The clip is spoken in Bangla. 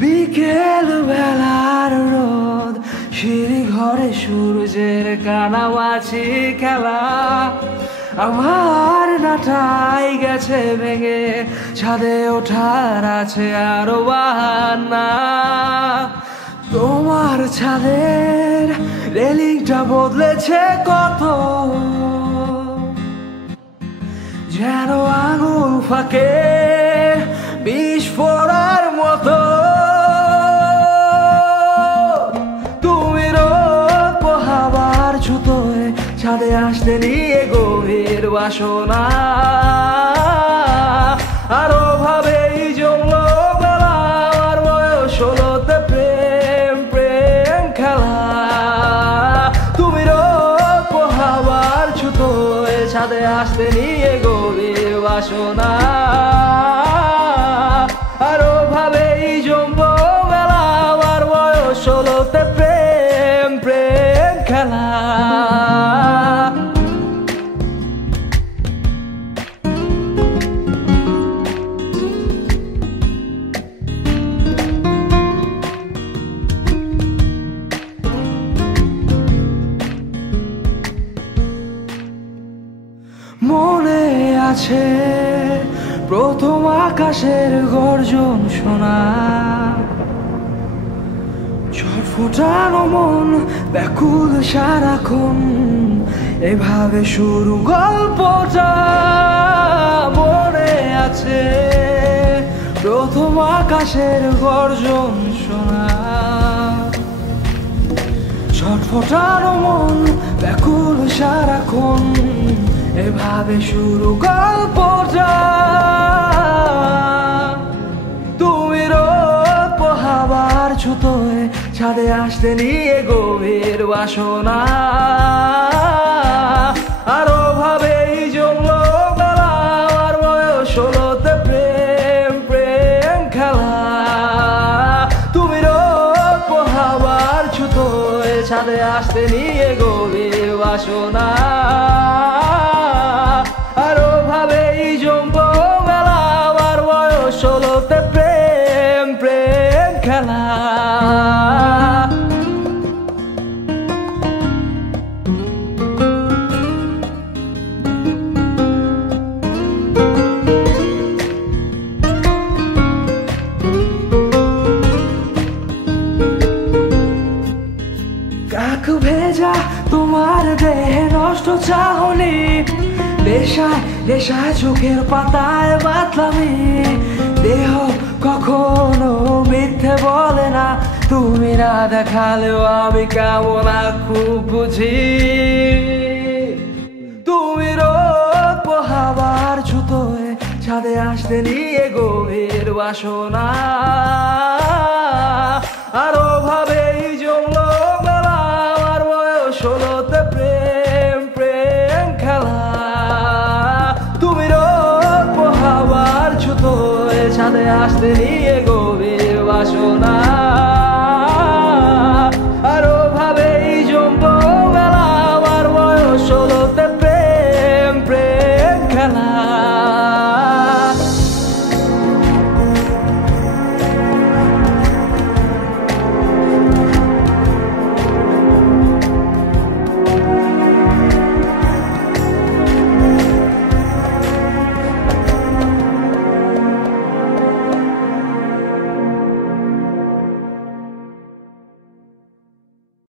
বিকেল বেলার রোদ, সিঁড়ি ঘরে সূর্যের কানামাছি খেলা। আমার নাটাই গেছে ভেঙে, ছাদে ওঠার আছে আরো বাহানা। তোমার ছাদের রেলিংটা বদলেছে কত, যেন আঙুল ফাঁকে বিষ ফোড়ার মতো। তুমি রোদ পোহাবার ছুতোয় ছাদে আসতে নিয়ে গভীর বাসনা। আরো ভাবেই জমলো বেলা, আমার বয়স হলোতে প্রেম প্রেম খেলা। তুমি রোদ পোহাবার ছুতোয় ছাদে আসতে নিয়ে গভীর বাসনা। আরো ভাবেই জমবো বেলা, আমার বয়স হলোতে প্রেম প্রেম খেলা। মনে আছে প্রথম আকাশের গর্জন শোনা, ছটফটানো মন ব্যাকুল সারাক্ষণ, এভাবে শুরু গল্পটা। মনে আছে প্রথম আকাশের গর্জন শোনা, ছটফটানো মন ব্যাকুল সারাক্ষণ, এভাবে শুরু গল্পটা। তুমি রোদ পোহাবার ছুতোয় ছাদে আসতে নিয়ে গভীর বাসনা। আরো ভাবেই জমলো বেলা, আমার বয়স হলোতে প্রেম প্রেম খেলা। তুমি রোদ পোহাবার ছুতোয় ছাদে আসতে নিয়ে গভীর বাসনা। আরো ভাবেই জমবো বেলা, আমার বয়স হলোতে প্রেম প্রেম খেলা। কাক ভেজা তোমার দেহে নষ্ট চাহনি, নেশায় নেশায় চোখের পাতায় বাতলামি। দেহ কখনো মিথ্যে বলে না, তুমি না দেখালেও আমি কেমন খুব বুঝি। তুমি রোদ পোহাবার ছুতোয় ছাদে আসতে নিয়ে গভীর বাসনা। আরো ভাবেই জমলো বেলা, আমার বয়স হলোতে প্রেম প্রেম খেলা। তুমি রোদ পোহাবার ছুতোয় ছাদে আসতে নিয়ে